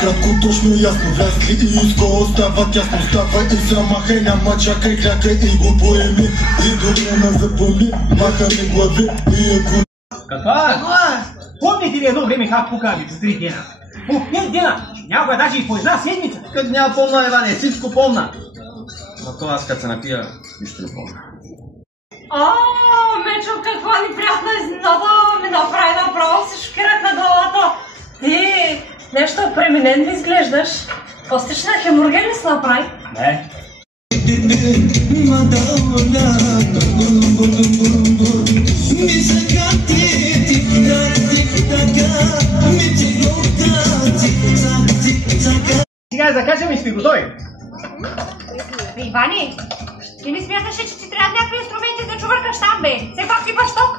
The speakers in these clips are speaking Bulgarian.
Кратко, точно, ясно, влязли и изко остава тясно. Ставай и замахай, няма чакай, клякай и го поеми. И до днена запомни, махаме глави и ако... Каква? Помните ли едно време как пукали за 3 дена? По 5 дена! Някоя даже и по една седмица! Как няма помна, Иване, всичко помна! Но това аз като се напия, нищо не помня. Мечо, каква неприятна изненада ми направи, направо се шокирах на главата. Ти нещо преминен ли изглеждаш? Костична хеморген ли се направи? Не. Сега закачам и ще го дой. Ивани, ти не смяташе, че ти трябва някакви инструменти да чувъркаш там, бе? Все пак имаш ток.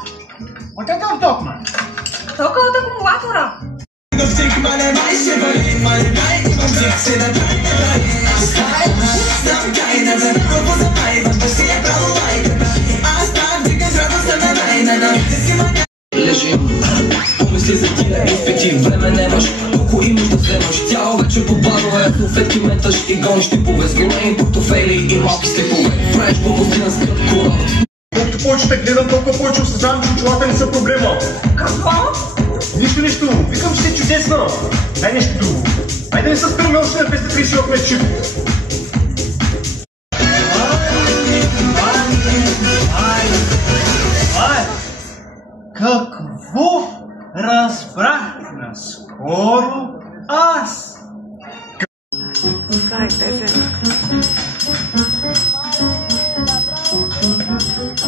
От какъв ток, ма? Тока от акумулатора. Помисли за тия изпити, време немаш, колко имаш да вземаш. Тяло вече побадове, конфетки меташ и гониш типове с големи портофели и малки слипове. Правиш глупости на скъп курорт. Колкото повече те гледам, толкова повече осъзнавам, че очилата не са проблема. Какво? Нищо, викам, че е чудесно. Дай нещо друго. Айде не се спираме още на 238 метчи. Какво разбрах наскоро аз?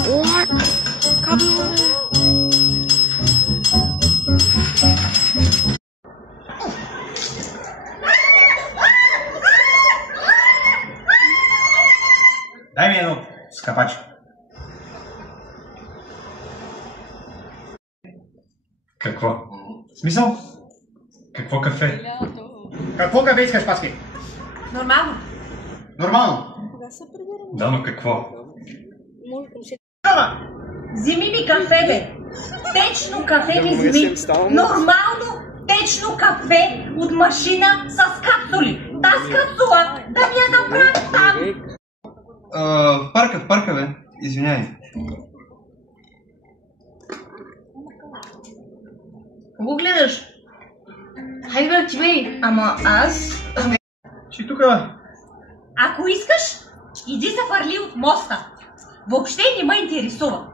What? Kabul. Дай ми едно скапаче. Какво? Смисъл? Какво кафе? Какво кафе искаш, Паски? Нормално. Нормално? Да, но какво? Вземи ми кафе, бе. Течно кафе ми вземи. Нормално течно кафе от машина с капсули. Тази капсула да ми я направи там. В парка, бе. Извиняй. Го гледаш? Хайде бе, ти бе, ама аз... Ще тука. Ако искаш, иди се фърли от моста. Въобще не ме интересува.